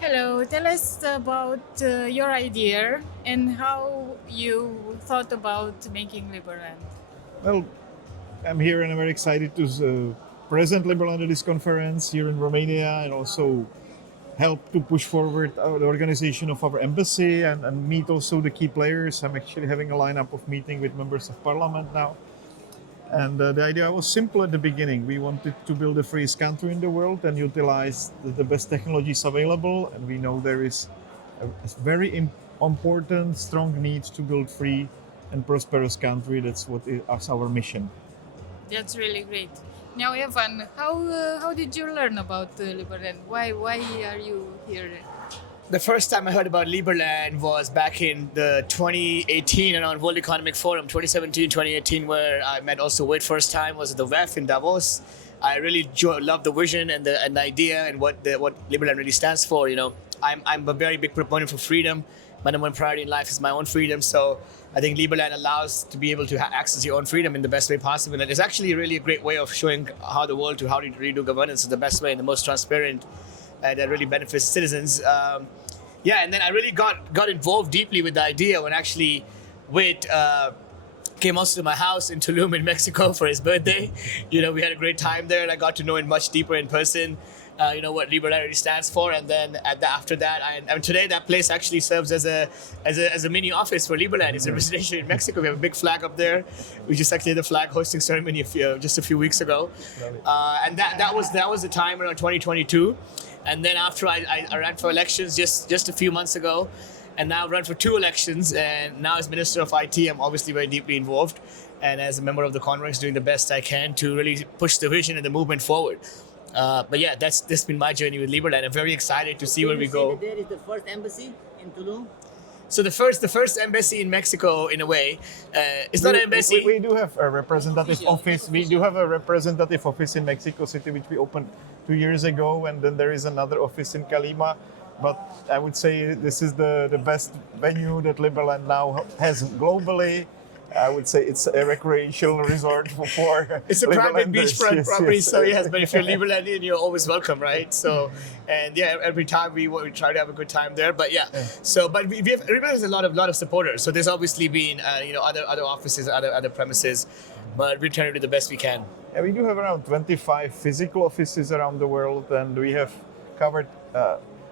Hello, tell us about your idea and how you thought about making Liberland. Well, I'm here and I'm very excited to present Liberland at this conference here in Romania and also help to push forward the organization of our embassy and meet also the key players. I'm actually having a lineup of meeting with members of parliament now. And the idea was simple at the beginning. We wanted to build the freest country in the world and utilize the best technologies available. And we know there is a very important, strong need to build free and prosperous country. That's what is our mission. That's really great. Now, Evan, how did you learn about Liberland? Why are you here? The first time I heard about Liberland was back in the 2018 around World Economic Forum, 2017, 2018, where I met also Wade first time was at the WEF in Davos. I really love the vision and the idea and what Liberland really stands for. I'm a very big proponent for freedom. My number one priority in life is my own freedom. So I think Liberland allows to be able to access your own freedom in the best way possible. And it's actually really a great way of showing how the world to how to redo governance is the best way and the most transparent that really benefits citizens. And then I really got involved deeply with the idea when actually Wade came also to my house in Tulum in Mexico for his birthday. We had a great time there, and I got to know him much deeper in person. What Liberland really stands for, and then after that, and today that place actually serves as a mini office for Liberland. It's a residential in Mexico. We have a big flag up there. We just actually had the flag hosting ceremony just a few weeks ago, and that was the time around 2022. And then after I ran for elections just a few months ago, and now run for two elections. And now as Minister of IT, I'm obviously very deeply involved, and as a member of the Congress, doing the best I can to really push the vision and the movement forward. But yeah, that's been my journey with Liberland. I'm very excited to see where we go. There is the first embassy in Tulum. So the first embassy in Mexico, in a way, it's not an embassy. We do have a representative office. We do have a representative office in Mexico City, which we opened 2 years ago, and then there is another office in Calima. But I would say this is the best venue that Liberland now has globally. I would say it's a recreational resort for It's a private Liberlanders. beachfront Yes, property, yes. so yes. But if you're Liberlandian, you're always welcome, right? So, and yeah, every time we try to have a good time there. But yeah, so but we have Liberland has a lot of supporters. So there's obviously been other offices, other premises, but we're trying to do the best we can. And we do have around 25 physical offices around the world, and we have covered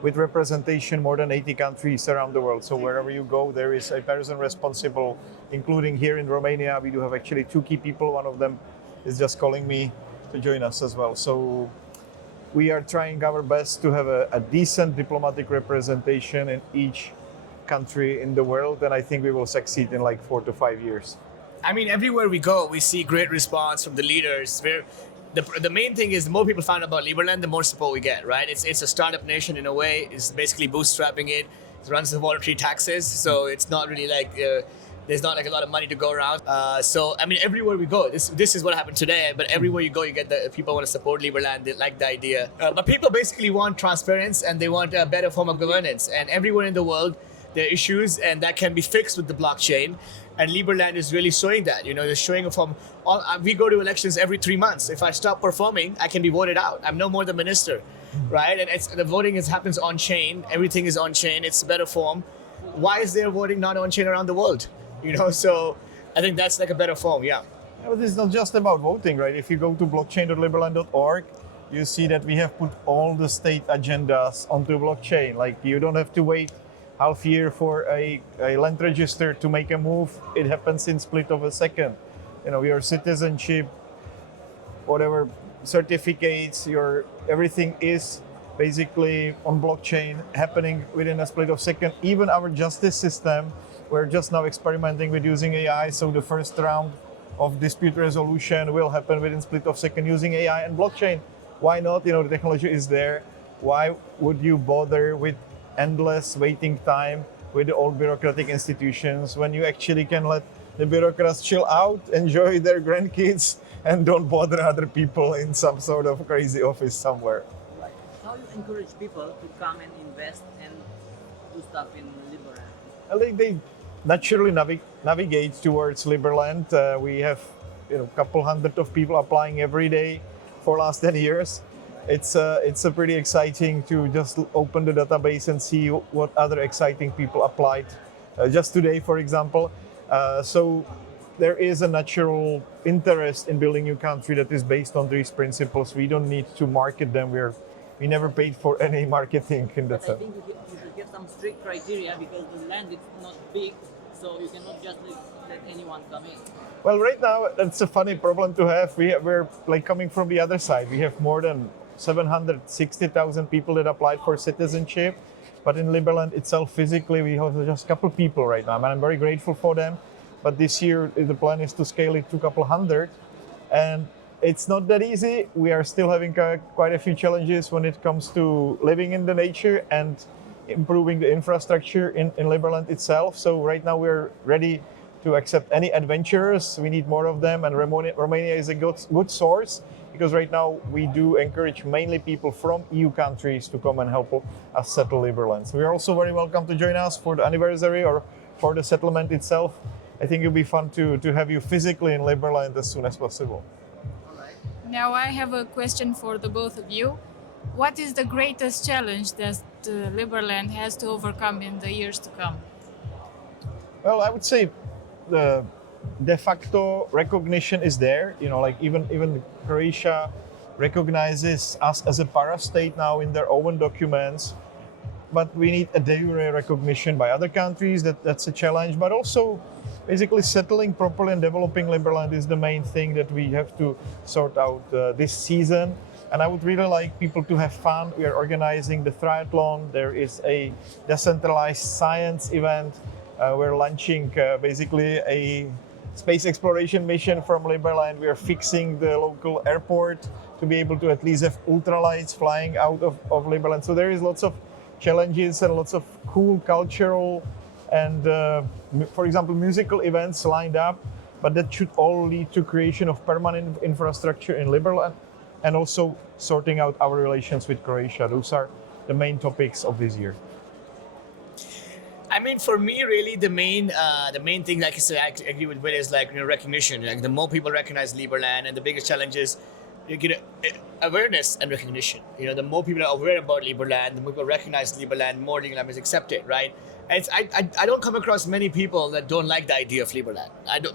with representation more than 80 countries around the world. So wherever you go, there is a person responsible, including here in Romania. We do have actually two key people. One of them is just calling me to join us as well. So we are trying our best to have a decent diplomatic representation in each country in the world, and I think we will succeed in like 4 to 5 years. I mean, everywhere we go, we see great response from the leaders. The main thing is the more people find out about Liberland, the more support we get, right? It's a startup nation in a way. It's basically bootstrapping it. It runs the voluntary taxes, so it's not really like there's not like a lot of money to go around. So I mean, everywhere we go, this is what happened today. But everywhere you go, you get the people want to support Liberland. They like the idea, but people basically want transparency and they want a better form of governance. And everywhere in the world, there are issues, and that can be fixed with the blockchain. And Liberland is really showing that. They're showing from we go to elections every 3 months. If I stop performing, I can be voted out. I'm no more the minister, right? And the voting happens on chain. Everything is on chain. It's a better form. Why is there voting not on chain around the world? So I think that's like a better form. Yeah. But it's not just about voting, right? If you go to blockchain.liberland.org, you see that we have put all the state agendas onto blockchain. Like you don't have to wait half year for a land register to make a move. It happens in split of a second. Your citizenship, whatever certificates, everything is basically on blockchain, happening within a split of second. Even our justice system, we're just now experimenting with using AI. So the first round of dispute resolution will happen within split of second using AI and blockchain. Why not? The technology is there. Why would you bother with endless waiting time with the old bureaucratic institutions when you actually can let the bureaucrats chill out, enjoy their grandkids, and don't bother other people in some sort of crazy office somewhere? Right. How you encourage people to come and invest and do stuff in Liberland? Well, they naturally navigate towards Liberland. We have a couple hundred of people applying every day for last 10 years. it's a pretty exciting to just open the database and see what other exciting people applied just today, for example. So there is a natural interest in building a new country that is based on these principles. We don't need to market them. We never paid for any marketing in that But I sense. think you should get some strict criteria because the land is not big, so you cannot just let anyone come in. Well, right now that's a funny problem to have. We're like coming from the other side. We have more than 760,000 people that applied for citizenship, but in Liberland itself, physically, we have just a couple people right now, and I'm very grateful for them. But this year, the plan is to scale it to a couple hundred, and it's not that easy. We are still having quite a few challenges when it comes to living in the nature and improving the infrastructure in Liberland itself. So right now we're ready to accept any adventurers. We need more of them, and Romania is a good source because right now we do encourage mainly people from EU countries to come and help us settle Liberland. So you're also very welcome to join us for the anniversary or for the settlement itself. I think it'll be fun to have you physically in Liberland as soon as possible. Now I have a question for the both of you. What is the greatest challenge that Liberland has to overcome in the years to come? Well, I would say the de facto recognition is there. You know, like even Croatia recognizes us as a para-state now in their own documents. But we need a de jure recognition by other countries. That's a challenge. But also, basically settling properly and developing Liberland is the main thing that we have to sort out this season. And I would really like people to have fun. We are organizing the triathlon. There is a decentralized science event. We're launching basically a space exploration mission from Liberland. We are fixing the local airport to be able to at least have ultralights flying out of Liberland. So there is lots of challenges and lots of cool cultural and, for example, musical events lined up, but that should all lead to creation of permanent infrastructure in Liberland and also sorting out our relations with Croatia. Those are the main topics of this year. I mean, for me, really, the main thing, like I said, I agree with Will, is like recognition. Like the more people recognize Liberland, and the biggest challenge is you get awareness and recognition. You know, the more people are aware about Liberland, the more people recognize Liberland, more Liberland is accepted, right? And I don't come across many people that don't like the idea of Liberland.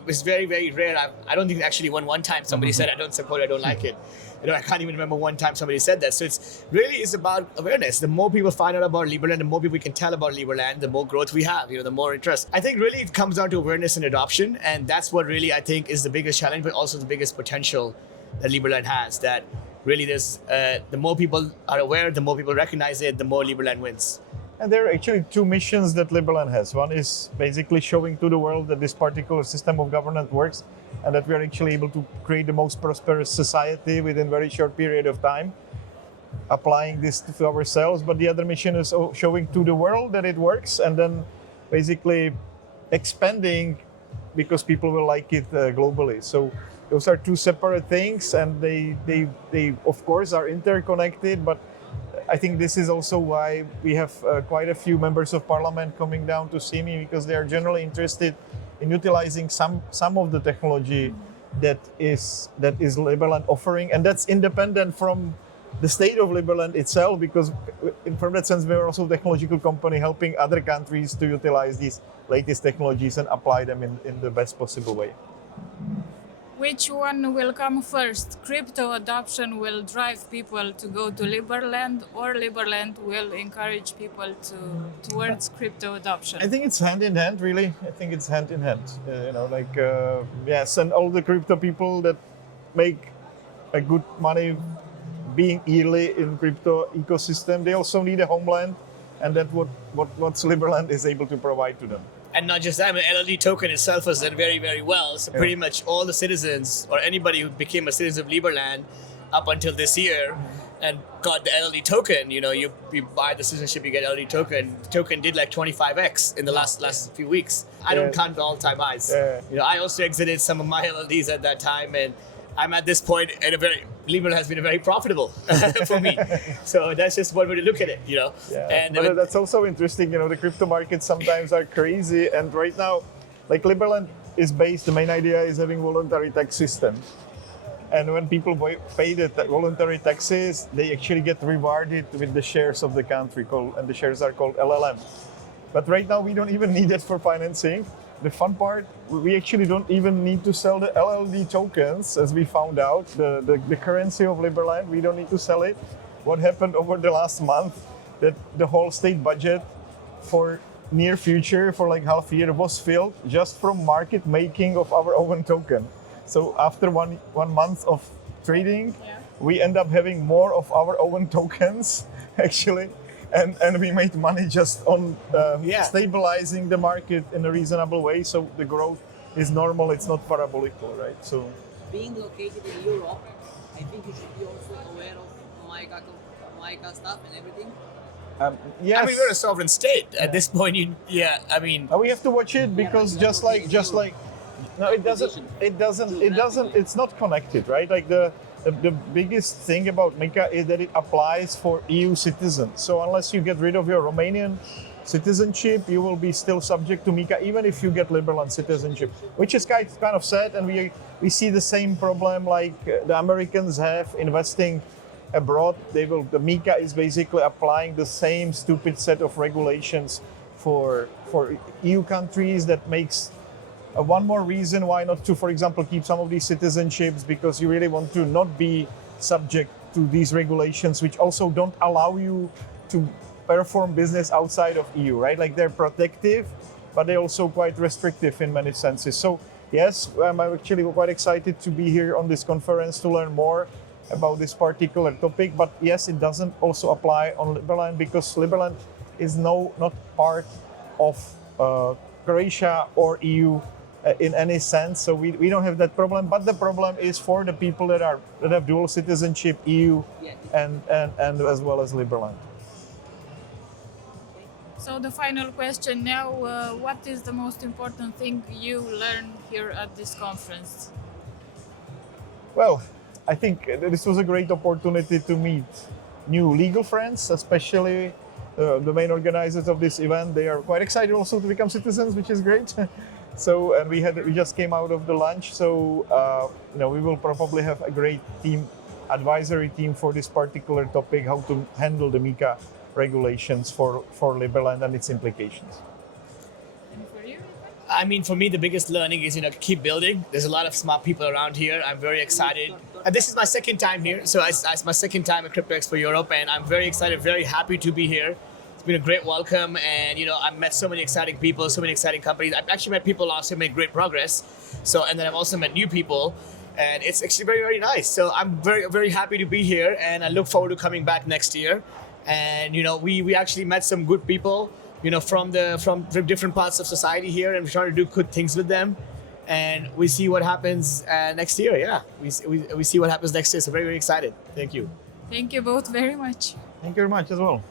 It's very, very rare. I don't think actually one time somebody said I don't support it, I don't like it. You know, I can't even remember one time somebody said that. So it's really is about awareness. The more people find out about Liberland, the more people we can tell about Liberland, the more growth we have, you know, the more interest. I think really it comes down to awareness and adoption. And that's what really I think is the biggest challenge, but also the biggest potential that Liberland has. That really there's, the more people are aware, the more people recognize it, the more Liberland wins. And there are actually two missions that Liberland has. One is basically showing to the world that this particular system of governance works and that we are actually able to create the most prosperous society within a very short period of time, applying this to ourselves. But the other mission is showing to the world that it works and then basically expanding because people will like it globally. So those are two separate things and they of course are interconnected, but I think this is also why we have quite a few members of parliament coming down to see me because they are generally interested in utilizing some of the technology that is Liberland offering, and that's independent from the state of Liberland itself because from that sense we're also a technological company helping other countries to utilize these latest technologies and apply them in the best possible way. Which one will come first? Crypto adoption will drive people to go to Liberland, or Liberland will encourage people towards crypto adoption? I think it's hand in hand, really. I think it's hand in hand. You know, like yes, and all the crypto people that make a good money being early in crypto ecosystem, they also need a homeland, and that's what Liberland is able to provide to them. And not just that, I mean, LLD token itself has done very, very well. So pretty much all the citizens or anybody who became a citizen of Liberland up until this year and got the LLD token, you know, you buy the citizenship, you get LLD token. The token did like 25x in the last few weeks. I don't count the all-time highs. You know, I also exited some of my LLDs at that time, and I'm at this point at Liberland has been very profitable for me. So that's just one way to look at it, you know. Yeah. And but that's also interesting, you know, the crypto markets sometimes are crazy, and right now, like Liberland is based, the main idea is having voluntary tax system. And when people pay the voluntary taxes, they actually get rewarded with the shares of the country, and the shares are called LLM. But right now, we don't even need it for financing. The fun part, we actually don't even need to sell the LLD tokens, as we found out, the currency of Liberland. We don't need to sell it. What happened over the last month, that the whole state budget for near future, for like half a year, was filled just from market making of our own token. So after one month of trading, we end up having more of our own tokens, actually. And we made money just on stabilizing the market in a reasonable way. So the growth is normal, it's not parabolical, right? So Being located in Europe, I think you should be also aware of MiCA stuff and everything. yes. I mean, we're a sovereign state at this point. We have to watch it because just like no, it doesn't. It's not connected, right? Like the biggest thing about MiCA is that it applies for EU citizens. So unless you get rid of your Romanian citizenship, you will be still subject to MiCA, even if you get Liberland citizenship, which is kind of sad. And we see the same problem like the Americans have investing abroad. The MiCA is basically applying the same stupid set of regulations for EU countries. That makes one more reason why not to, for example, keep some of these citizenships, because you really want to not be subject to these regulations, which also don't allow you to perform business outside of EU, right? Like they're protective, but they're also quite restrictive in many senses. So yes, I'm actually quite excited to be here on this conference to learn more about this particular topic. But yes, it doesn't also apply on Liberland, because Liberland is not part of Croatia or EU in any sense. So we don't have that problem. But the problem is for the people that have dual citizenship, EU and as well as Liberland. So the final question now, what is the most important thing you learned here at this conference? Well, I think this was a great opportunity to meet new legal friends, especially the main organizers of this event. They are quite excited also to become citizens, which is great. So, and we just came out of the lunch, so we will probably have a great advisory team for this particular topic, how to handle the MiCA regulations for Liberland and its implications. And for you? I mean, for me, the biggest learning is, keep building. There's a lot of smart people around here. I'm very excited. And this is my second time here. So it's my second time at Crypto Expo Europe, and I'm very excited, very happy to be here. It's been a great welcome, and I've met so many exciting people, so many exciting companies. I've actually met people last year, made great progress. So, and then I've also met new people, and it's actually very, very nice. So I'm very, very happy to be here, and I look forward to coming back next year. And we actually met some good people, from different parts of society here, and we're trying to do good things with them. And we see what happens next year. Yeah, we see what happens next year. So very, very excited. Thank you. Thank you both very much. Thank you very much as well.